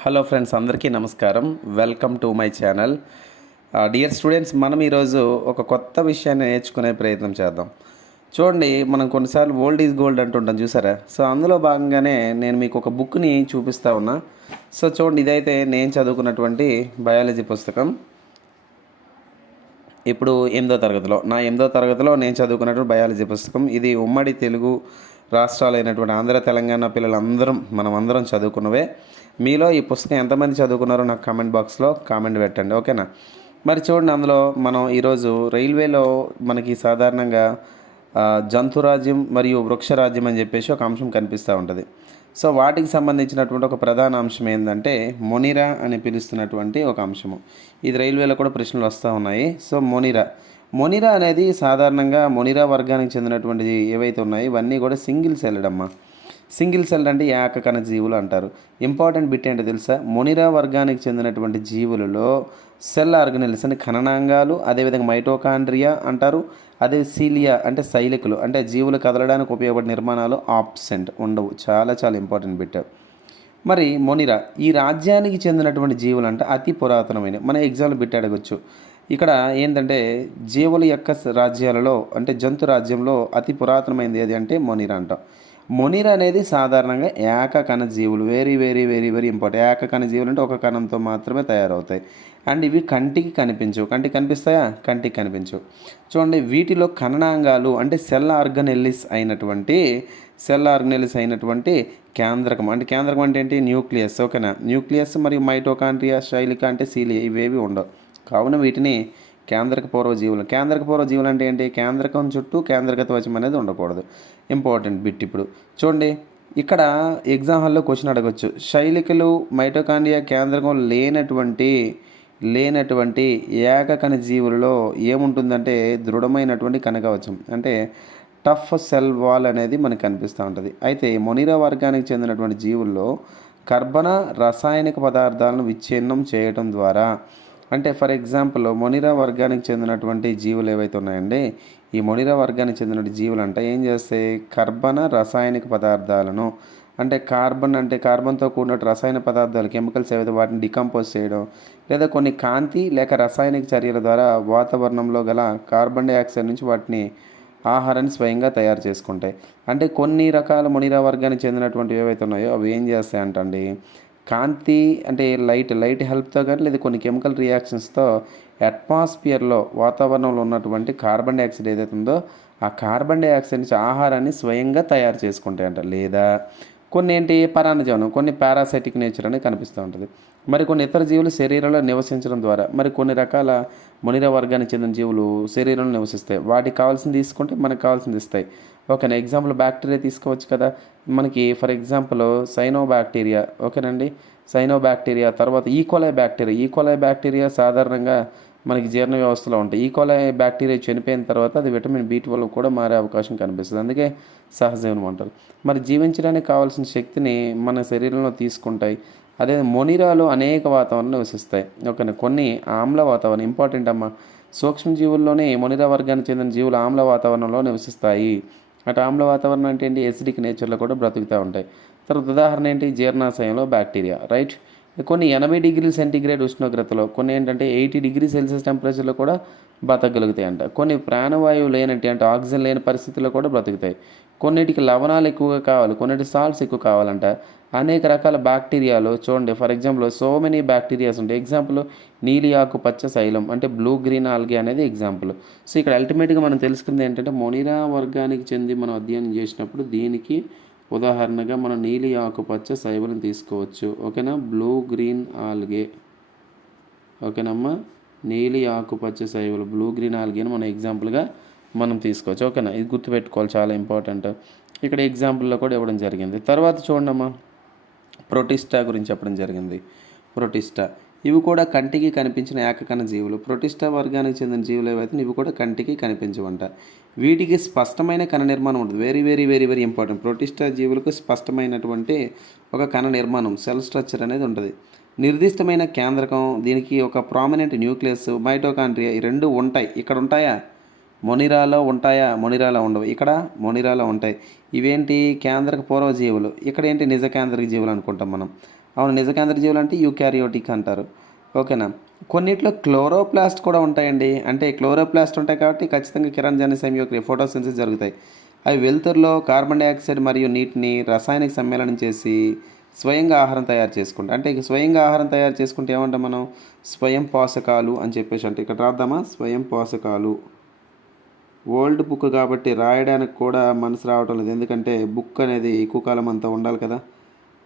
Hello friends అందరికీ నమస్కారం. Welcome to my channel. Dear students మనం ఈరోజు ఒక కొత్త విషయాన్ని నేర్చుకునే ప్రయత్నం చేద్దాం. చూడండి మనం కొన్నిసార్లు ఓల్డ్ ఈజ్ గోల్డ్ అంటుంటాం చూసారా? సో అందులో భాగంగానే నేను మీకు ఒక బుక్ని చూపిస్తా ఉన్నా. సో చూడండి ఇదైతే నేను చదువుకున్నటువంటి బయాలజీ పుస్తకం. ఇప్పుడు ఎనిమిదో తరగతిలో నా ఎనిమిదో తరగతిలో నేను చదువుకున్నటువంటి బయాలజీ పుస్తకం. ఇది ఉమ్మడి తెలుగు రాష్ట్రాలైనటువంటి ఆంధ్ర తెలంగాణ పిల్లలందరం మనం అందరం చదువుకున్నవే. మీలో ఈ పుస్తకం ఎంతమంది చదువుకున్నారో నాకు కామెంట్ బాక్స్లో కామెంట్ పెట్టండి ఓకేనా? మరి చూడండి అందులో మనం ఈరోజు రైల్వేలో మనకి సాధారణంగా జంతురాజ్యం మరియు వృక్షరాజ్యం అని చెప్పేసి ఒక అంశం కనిపిస్తూ ఉంటుంది. సో వాటికి సంబంధించినటువంటి ఒక ప్రధాన అంశం ఏంటంటే మొనిరా అని పిలుస్తున్నటువంటి ఒక అంశము. ఇది రైల్వేలో కూడా ప్రశ్నలు వస్తూ ఉన్నాయి. సో మొనిరా మొనిరా అనేది సాధారణంగా మొనిరా వర్గానికి చెందినటువంటి ఏవైతే ఉన్నాయో ఇవన్నీ కూడా సింగిల్ సెల్డ్ అమ్మా. సింగిల్ సెల్ అంటే ఏకకణ జీవులు అంటారు. ఇంపార్టెంట్ బిట్ ఏంటో తెలుసా? మొనిరా వర్గానికి చెందినటువంటి జీవులలో సెల్ ఆర్గనల్స్ అని ఖననాంగాలు అదేవిధంగా మైటోకాండ్రియా అంటారు. అదే సీలియా అంటే శైలికులు అంటే జీవులు కదలడానికి ఉపయోగపడే నిర్మాణాలు ఆబ్సెంట్ ఉండవు. చాలా చాలా ఇంపార్టెంట్ బిట్. మరి మొనిరా ఈ రాజ్యానికి చెందినటువంటి జీవులు అంటే అతి పురాతనమైన మన ఎగ్జాంపుల్ బిట్ అడగచ్చు. ఇక్కడ ఏంటంటే జీవుల యొక్క రాజ్యాలలో అంటే జంతు రాజ్యంలో అతి పురాతనమైనది ఏది అంటే మొనిర అంటాం. మొనిర అనేది సాధారణంగా ఏకకణ జీవులు very very very very important ఏకకణ జీవులు అంటే ఒక కణంతో మాత్రమే తయారవుతాయి. అండ్ ఇవి కంటికి కనిపించవు. కంటికి కనిపిస్తాయా? కంటికి కనిపించవు. చూడండి వీటిలో కణనాంగాలు అంటే సెల్ ఆర్గనెల్లిస్ అయినటువంటి సెల్ ఆర్గనెల్లిస్ అయినటువంటి కేంద్రకం. అంటే కేంద్రకం అంటే ఏంటి? న్యూక్లియస్ ఓకేనా? న్యూక్లియస్ మరియు మైటోకాంట్రియా శైలిక అంటే సీలియా ఇవేవి ఉండవు. కావున వీటిని కేంద్రక పూర్వ జీవులు కేంద్రక పూర్వ జీవులు అంటే ఏంటి? కేంద్రకం చుట్టూ కేంద్రక త్వచం అనేది ఉండకూడదు. ఇంపార్టెంట్ బిట్ ఇప్పుడు. చూడండి ఇక్కడ ఎగ్జామ్ హాల్లో క్వశ్చన్ అడగచ్చు. శైలికలు మైటోకాండియా కేంద్రకం లేనటువంటి లేనటువంటి ఏకకణ జీవులలో ఏముంటుందంటే దృఢమైనటువంటి కనకవచం అంటే టఫ్ సెల్ వాల్ అనేది మనకు కనిపిస్తూ ఉంటుంది. అయితే మొనిరా వర్గానికి చెందినటువంటి జీవుల్లో కర్బన రసాయనిక పదార్థాలను విచ్ఛిన్నం చేయటం ద్వారా అంటే ఫర్ ఎగ్జాంపుల్ మొనిరా వర్గానికి చెందినటువంటి జీవులు ఏవైతే ఉన్నాయండి ఈ మొనిరా వర్గానికి చెందిన జీవులు అంటే ఏం చేస్తాయి కర్బన రసాయనిక పదార్థాలను అంటే కార్బన్ అంటే కార్బన్తో కూడిన రసాయన పదార్థాలు కెమికల్స్ ఏవైతే వాటిని డికంపోజ్ చేయడం లేదా కొన్ని కాంతి లేక రసాయనిక చర్యల ద్వారా వాతావరణంలో గల కార్బన్ డైఆక్సైడ్ నుంచి వాటిని ఆహారాన్ని స్వయంగా తయారు చేసుకుంటాయి. అంటే కొన్ని రకాల మునిరా వర్గానికి చెందినటువంటి ఏవైతే ఉన్నాయో అవి ఏం చేస్తాయంటండి కాంతి అంటే లైట్ లైట్ హెల్ప్తో కానీ లేదా కొన్ని కెమికల్ రియాక్షన్స్తో అట్మాస్ఫియర్లో వాతావరణంలో ఉన్నటువంటి కార్బన్ డైఆక్సైడ్ ఏదైతే ఉందో ఆ కార్బన్ డైఆక్సైడ్ నుంచి ఆహారాన్ని స్వయంగా తయారు చేసుకుంటాయంట. లేదా కొన్ని ఏంటి పరాన్నజీవనం. కొన్ని పారాసైటిక్ నేచర్ అని కనిపిస్తూ ఉంటుంది. మరి కొన్ని ఇతర జీవులు శరీరంలో నివసించడం ద్వారా మరి కొన్ని రకాల మునిర వర్గానికి చెందిన జీవులు శరీరంలో నివసిస్తాయి. వాటికి కావాల్సింది తీసుకుంటే మనకు కావాల్సింది ఇస్తాయి. ఓకేనా? ఎగ్జాంపుల్ బ్యాక్టీరియా తీసుకోవచ్చు కదా. మనకి ఫర్ ఎగ్జాంపుల్ సైనో బ్యాక్టీరియా ఓకేనండి? సైనో బ్యాక్టీరియా తర్వాత E coli bacteria E coli bacteria సాధారణంగా మనకి జీర్ణ వ్యవస్థలో ఉంటాయి. ఈకోలై బ్యాక్టీరియా చనిపోయిన తర్వాత అది విటమిన్ బి ట్వెల్వ్ కూడా మారే అవకాశం కనిపిస్తుంది. అందుకే సహజీవనం అంటారు. మరి జీవించడానికి కావాల్సిన శక్తిని మన శరీరంలో తీసుకుంటాయి. అదే మొనిరాలు అనేక వాతావరణం నివసిస్తాయి. ఓకే కొన్ని ఆమ్ల వాతావరణం ఇంపార్టెంట్ అమ్మా. సూక్ష్మజీవుల్లోనే మొనిరా వర్గానికి చెందిన జీవులు ఆమ్ల వాతావరణంలో నివసిస్తాయి. అటు ఆమ్ల వాతావరణం అంటే ఏంటి? ఎసిడిక్ నేచర్లో కూడా బ్రతుకుతూ ఉంటాయి. తర్వాత ఉదాహరణ ఏంటి? జీర్ణాశయంలో బ్యాక్టీరియా. రైట్? కొన్ని ఎనభై డిగ్రీల సెంటీగ్రేడ్ ఉష్ణోగ్రతలో కొన్ని ఏంటంటే ఎయిటీ డిగ్రీ సెల్సియస్ టెంపరేచర్లో కూడా బతకగలుగుతాయి అంట కొన్ని ప్రాణవాయువు లేనట్టు అంటే ఆక్సిజన్ లేని పరిస్థితుల్లో కూడా బ్రతుకుతాయి. కొన్నిటికి లవణాలు ఎక్కువగా కావాలి కొన్నిటి సాల్ట్స్ ఎక్కువ కావాలంట. అనేక రకాల బ్యాక్టీరియాలు చూడండి for example so many bacterias ఉంటాయి. ఎగ్జాంపుల్ నీలి ఆకు పచ్చ శైలం అంటే బ్లూ గ్రీన్ ఆల్గే అనేది ఎగ్జాంపుల్. సో ఇక్కడ అల్టిమేట్గా మనం తెలుసుకుంది ఏంటంటే మొనిరా వర్గానికి చెంది మనం అధ్యయనం చేసినప్పుడు దీనికి ఉదాహరణగా మనం నీలి ఆకుపచ్చ సైబర్ని తీసుకోవచ్చు. ఓకేనా? Blue green algae. ఓకేనమ్మా? నీలి ఆకుపచ్చ సైబులు బ్లూ గ్రీన్ ఆల్గేని మనం ఎగ్జాంపుల్గా మనం తీసుకోవచ్చు. ఓకేనా? ఇది గుర్తుపెట్టుకోవాలి చాలా ఇంపార్టెంట్. ఇక్కడ ఎగ్జాంపుల్లో కూడా ఇవ్వడం జరిగింది. తర్వాత చూడండమ్మా. ప్రొటిస్టా గురించి చెప్పడం జరిగింది. ప్రొటిస్టా. ఇవి కూడా కంటికి కనిపించిన ఏకకణ జీవులు. ప్రోటిస్టా వర్గానికి చెందిన జీవులు ఏవైతే ఇవి కూడా కంటికి కనిపించవంట. వీటికి స్పష్టమైన కణ నిర్మాణం ఉంటుంది. Very very very very important protista జీవులకు స్పష్టమైనటువంటి ఒక కణ నిర్మాణం సెల్ స్ట్రక్చర్ అనేది ఉంటుంది. నిర్దిష్టమైన కేంద్రకం దీనికి ఒక ప్రామినెంట్ న్యూక్లియస్ మైటోకాండ్రియా ఈ రెండు ఉంటాయి. ఇక్కడ ఉంటాయా? మొనిరాలో ఉంటాయా? మొనిరాలో ఉండవు. ఇక్కడ మొనిరాలో ఉంటాయి. ఇవేంటి? కేంద్రక పూర్వ జీవులు ఇక్కడ ఏంటి? నిజ కేంద్రక జీవులు అనుకుంటాం మనం. అవును నిజ కేంద్రక జీవులు అంటే యూక్యారియోటిక్ అంటారు. ఓకేనా? కొన్నిట్లో క్లోరోప్లాస్ట్ కూడా ఉంటాయండి. అంటే క్లోరోప్లాస్ట్ ఉంటాయి కాబట్టి ఖచ్చితంగా కిరణజన్య యొక్క ఫోటోసింథసిస్ జరుగుతాయి. అవి వెలుతురులో కార్బన్ డైఆక్సైడ్ మరియు నీటిని రసాయనిక సమ్మేళనం చేసి స్వయంగా ఆహారం తయారు చేసుకుంటాం అంటే ఇక స్వయంగా ఆహారం తయారు చేసుకుంటే ఏమంటాం మనం? స్వయం పోషకాలు అని చెప్పేసి అంటే ఇక్కడ రాద్దామా? స్వయం పోషకాలు. ఓల్డ్ బుక్ కాబట్టి రాయడానికి కూడా మనసు రావటం లేదు. ఎందుకంటే బుక్ అనేది ఎక్కువ కాలం అంతా ఉండాలి కదా.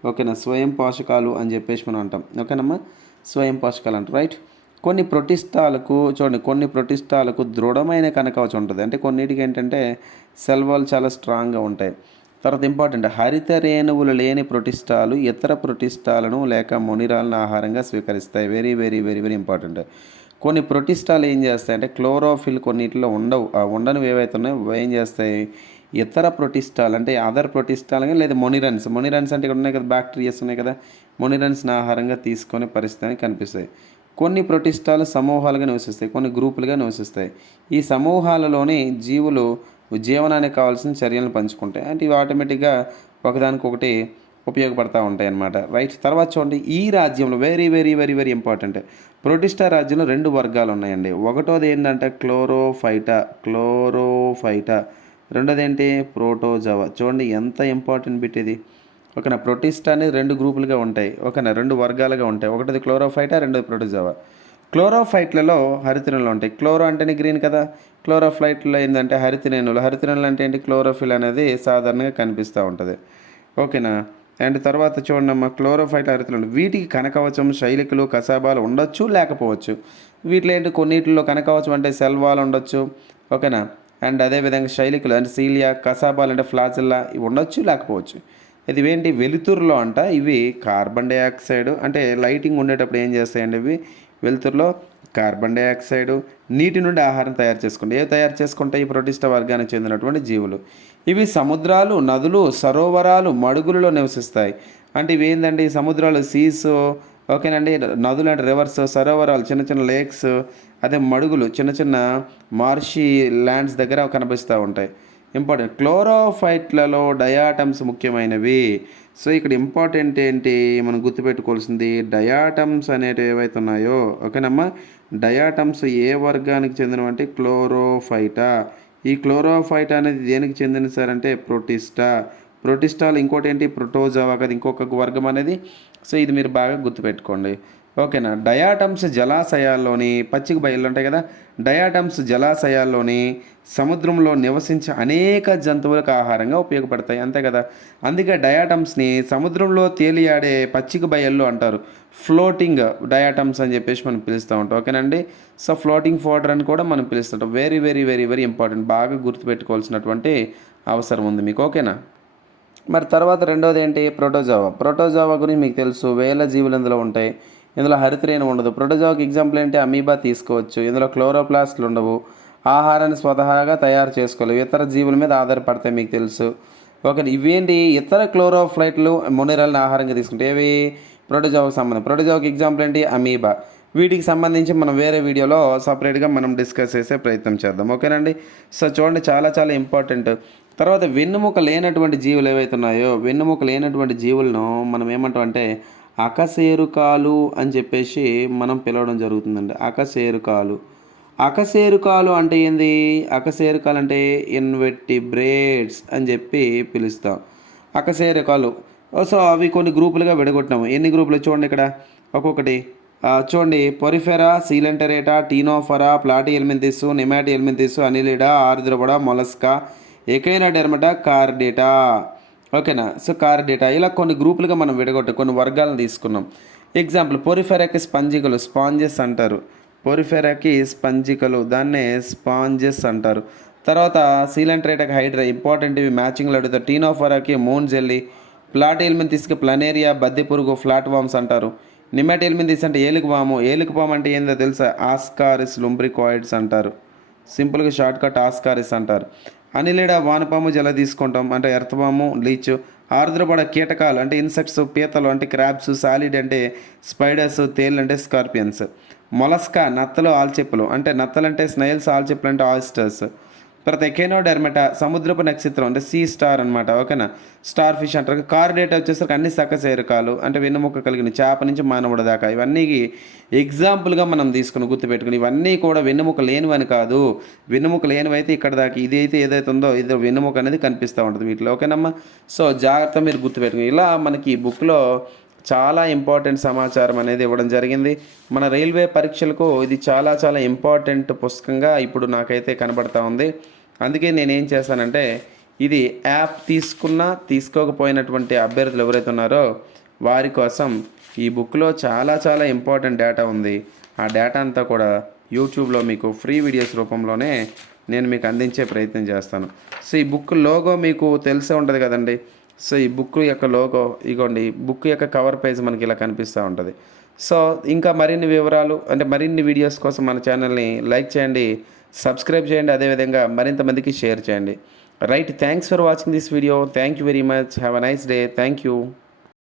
ఓకేనా? స్వయం పోషకాలు అని చెప్పేసి మనం అంటాం. ఓకేనమ్మా? స్వయం పోషకాలు అంటారు రైట్ కొన్ని ప్రొటిస్టాలకు చూడండి కొన్ని ప్రొటిస్టాలకు దృఢమైన కనకవచం ఉంటుంది. అంటే కొన్నిటికి ఏంటంటే సెల్వాలు చాలా స్ట్రాంగ్గా ఉంటాయి. తర్వాత ఇంపార్టెంట్ హరిత రేణువులు లేని ప్రొటిస్టాలు ఇతర ప్రొటిస్టాలను లేక మొనిరాలను ఆహారంగా స్వీకరిస్తాయి. Very very very very important కొన్ని ప్రొటిస్టాలు ఏం చేస్తాయి అంటే క్లోరోఫిల్ కొన్నిటిలో ఉండవు. ఆ ఉండనివి ఏవైతే ఉన్నాయో ఏం చేస్తాయి? ఇతర ప్రొటిస్టాల్ అంటే అదర్ ప్రొటిస్టాల్ కానీ లేదా మొనిరన్స్. మొనిరన్స్ అంటే ఇక్కడ ఉన్నాయి కదా బ్యాక్టీరియాస్ ఉన్నాయి కదా. మొనిరన్స్ని ఆహారంగా తీసుకునే పరిస్థితి అని కనిపిస్తాయి కొన్ని ప్రొటిస్టాలు సమూహాలుగా నివసిస్తాయి కొన్ని గ్రూపులుగా నివసిస్తాయి. ఈ సమూహాలలోనే జీవులు జీవనానికి కావాల్సిన చర్యలను పంచుకుంటాయి. అంటే ఇవి ఆటోమేటిక్గా ఒకదానికొకటి ఉపయోగపడతా ఉంటాయి అన్నమాట. రైట్ తర్వాత చూడండి. ఈ రాజ్యంలో very very very very important protista రాజ్యంలో రెండు వర్గాలు ఉన్నాయండి. ఒకటోది ఏంటంటే క్లోరోఫైటా క్లోరోఫైటా. రెండోది ఏంటి? ప్రోటోజవా. చూడండి ఎంత ఇంపార్టెంట్ బిట్ ఇది. ఒకన ప్రోటీస్టా అనేది రెండు గ్రూపులుగా ఉంటాయి. ఒకన రెండు వర్గాలుగా ఉంటాయి. ఒకటిది క్లోరోఫైటా రెండోది ప్రోటోజావా క్లోరోఫైట్లలో హరితరేణులు ఉంటాయి. క్లోరో అంటేనే గ్రీన్ కదా. క్లోరోఫ్లైట్లో ఏంటంటే హరితనేనులు. హరితరేణులు అంటే ఏంటి? క్లోరోఫిల్ అనేది సాధారణంగా కనిపిస్తూ ఉంటుంది. ఓకేనా? అండ్ తర్వాత చూడండి అమ్మ క్లోరోఫైట్ హరితరేణులు వీటికి కనకవచం శైలికలు కసాబాలు ఉండొచ్చు లేకపోవచ్చు. వీటిలో ఏంటి? కొన్నిటిలో కనకవచం అంటే సెల్వాలు ఉండొచ్చు. ఓకేనా? అండ్ అదేవిధంగా శైలికలు అంటే సీలియా కసాబాలు అంటే ఫ్లాజిల్లా ఇవి ఉండొచ్చు లేకపోవచ్చు. ఇది ఏంటి వెలుతురులో అంట. ఇవి కార్బన్ డైఆక్సైడ్ అంటే లైటింగ్ ఉండేటప్పుడు ఏం చేస్తాయండి ఇవి? వెలుతురులో కార్బన్ డైఆక్సైడ్ నీటి నుండి ఆహారం తయారు చేసుకుంటాయి ఏ తయారు చేసుకుంటాయి ఈ ప్రొటిష్ట వర్గానికి చెందినటువంటి జీవులు. ఇవి సముద్రాలు నదులు సరోవరాలు మడుగులలో నివసిస్తాయి. అంటే ఇవి ఏంటంటే సముద్రాలు సీస్ ఓకేనండి? నదులు అంటే రివర్స్ సరోవరాలు చిన్న చిన్న లేక్స్ అదే మడుగులు చిన్న చిన్న మార్షి ల్యాండ్స్ దగ్గర కనిపిస్తూ ఉంటాయి. ఇంపార్టెంట్ క్లోరోఫైట్లలో డయాటమ్స్ ముఖ్యమైనవి. సో ఇక్కడ ఇంపార్టెంట్ ఏంటి? మనం గుర్తుపెట్టుకోవాల్సింది డయాటమ్స్ అనేటివి ఏవైతే ఉన్నాయో ఓకేనమ్మా డయాటమ్స్ ఏ వర్గానికి చెందినవంటే క్లోరోఫైటా ఈ క్లోరోఫైట్ అనేది దేనికి చెందిన సార్ అంటే ప్రోటిస్టా ప్రోటిస్టాల్ ఇంకోటి ఏంటి? ప్రోటోజావా కదా ఇంకొక వర్గం అనేది. సో ఇది మీరు బాగా గుర్తుపెట్టుకోండి. ఓకేనా? డయాటమ్స్ జలాశయాల్లోని పచ్చిక బయళ్ళు ఉంటాయి కదా డయాటమ్స్ జలాశయాల్లోని సముద్రంలో నివసించే అనేక జంతువులకు ఆహారంగా ఉపయోగపడతాయి అంతే కదా? అందుకే డయాటమ్స్ని సముద్రంలో తేలియాడే పచ్చిక బయళ్ళు అంటారు. ఫ్లోటింగ్ డయాటమ్స్ అని చెప్పేసి మనం పిలుస్తూ ఉంటాం ఓకేనండి సో ఫ్లోటింగ్ ఫోటర్ అని కూడా మనం పిలుస్తుంటాం. Very very very very important. బాగా గుర్తుపెట్టుకోవాల్సినటువంటి అవసరం ఉంది మీకు ఓకేనా? మరి తర్వాత రెండోది ఏంటి? ప్రోటోజావా. ప్రోటోజావా గురించి మీకు తెలుసు. వేల జీవులు అందులో ఉంటాయి. ఇందులో హరితరేణి ఉండదు. ప్రోటోజావాకి ఎగ్జాంపుల్ ఏంటి? అమీబా తీసుకోవచ్చు. ఇందులో క్లోరోప్లాస్ట్లు ఉండవు. ఆహారాన్ని స్వతహాగా తయారు చేసుకోలేవు. ఇతర జీవుల మీద ఆధారపడతాయి మీకు తెలుసు. ఓకే ఇవేంటి? ఇతర క్లోరోఫ్లైట్లు మొనిరల్ని ఆహారంగా తీసుకుంటే ఏవి? ప్రోటోజావాకి సంబంధం. ప్రోటోజావాకి ఎగ్జాంపుల్ ఏంటి? అమీబా. వీటికి సంబంధించి మనం వేరే వీడియోలో సపరేట్గా మనం డిస్కస్ చేసే ప్రయత్నం చేద్దాం. ఓకేనండి? సో చూడండి చాలా చాలా ఇంపార్టెంట్. తర్వాత వెన్నుముక లేనటువంటి జీవులు ఏవైతే ఉన్నాయో వెన్నుముక లేనటువంటి జీవులను మనం ఏమంటాం అంటే అకశేరుకాలు అని చెప్పేసి మనం పిలవడం జరుగుతుందండి. అకశేరుకాలు అకశేరుకాలు అంటే ఏంది? అకశేరుకాలు అంటే ఇన్వెర్టిబ్రేట్స్ అని చెప్పి పిలుస్తాం. అకశేరుకాలు సో అవి కొన్ని గ్రూపులుగా విడగొట్టినాము. ఎన్ని గ్రూపులు చూడండి ఇక్కడ? ఒక్కొక్కటి. చూడండి. Porifera coelenterata ctenophora platyhelminthes nemathelminthes annelida arthropoda mollusca echinodermata chordata. ఓకేనా? So chordata. ఇలా కొన్ని గ్రూపులుగా మనం విడగొట్టు కొన్ని వర్గాలను తీసుకున్నాం. ఎగ్జాంపుల్ పొరిఫెరాకి స్పంజికలు స్పాంజెస్ అంటారు. పొరిఫెరాకి స్పంజికలు దాన్నే స్పాంజెస్ అంటారు. తర్వాత సీలెంట్రేటకి హైడ్రా ఇంపార్టెంట్ ఇవి మ్యాచింగ్లో అడుగుతారు. టీనోఫరాకి మూన్ జెల్లీ ప్లాట్ ఎలిమెంతిస్కి ప్లనేరియా బద్దె పురుగు ఫ్లాట్ వామ్స్ అంటారు. నిమెట్ ఎలిమెంతిస్ అంటే ఏలుగు వాము ఏలుగు పాము అంటే ఏందో తెలుసా? ఆస్కారిస్ లుంబ్రికాయిడ్స్ అంటారు. సింపుల్గా షార్ట్కట్ ఆస్కారిస్ అంటారు. అనిలేడ వానపాము జల తీసుకుంటాం అంటే ఎర్తపాము లీచ్ ఆర్ద్రపడ కీటకాలు అంటే ఇన్సెక్ట్స్ పీతలు అంటే క్రాబ్స్ సాలిడ్ అంటే స్పైడర్స్ తేళ్ళు అంటే స్కార్పియన్స్. మొలస్కా నత్తలు ఆల్చెప్పులు అంటే నత్తలు అంటే స్నైల్స్ ఆల్చెప్పులు అంటే ఆయిస్టర్స్. తర్వాత ఎకేనోడెర్మట సముద్రపు నక్షత్రం అంటే సీ స్టార్ అనమాట ఓకేనా? స్టార్ ఫిష్ అంటారు. కార్డేటా వచ్చేసరికి అన్ని సక్కసేరకాలు అంటే వెన్నుముక్క కలిగిన చేప నుంచి మానవుడి దాకా ఇవన్నీ ఎగ్జాంపుల్గా మనం తీసుకుని గుర్తుపెట్టుకుని ఇవన్నీ కూడా వెన్నుముక లేనివని కాదు. వెన్నుముక లేనివైతే ఇక్కడ దాకా ఇది అయితే ఏదైతే ఉందో ఇది వెన్నుముక అనేది కనిపిస్తూ ఉంటుంది వీటిలో ఓకేనమ్మా? సో జాగ్రత్త మీరు గుర్తుపెట్టుకుని ఇలా మనకి ఈ బుక్లో చాలా ఇంపార్టెంట్ సమాచారం అనేది ఇవ్వడం జరిగింది. మన రైల్వే పరీక్షలకు ఇది చాలా చాలా ఇంపార్టెంట్ పుస్తకంగా ఇప్పుడు నాకైతే కనబడతా ఉంది. అందుకే నేనేం చేశానంటే ఇది యాప్ తీసుకున్నా తీసుకోకపోయినటువంటి అభ్యర్థులు ఎవరైతే ఉన్నారో వారి కోసం ఈ బుక్లో చాలా చాలా ఇంపార్టెంట్ డేటా ఉంది. ఆ డేటా అంతా కూడా యూట్యూబ్లో మీకు ఫ్రీ వీడియోస్ రూపంలోనే నేను మీకు అందించే ప్రయత్నం చేస్తాను. సో ఈ బుక్ లోగో మీకు తెలిసే ఉంటుంది కదండి. సో ఈ బుక్ యొక్క లోగో ఇగోండి బుక్ యొక్క కవర్ పేజ్ మనకి ఇలా కనిపిస్తూ ఉంటుంది. సో ఇంకా మరిన్ని వివరాలు అంటే మరిన్ని వీడియోస్ కోసం మన ఛానల్ని లైక్ చేయండి. సబ్స్క్రైబ్ చేయండి అదేవిధంగా మరింత మందికి షేర్ చేయండి. Right thanks for watching this video thank you very much have a nice day thank you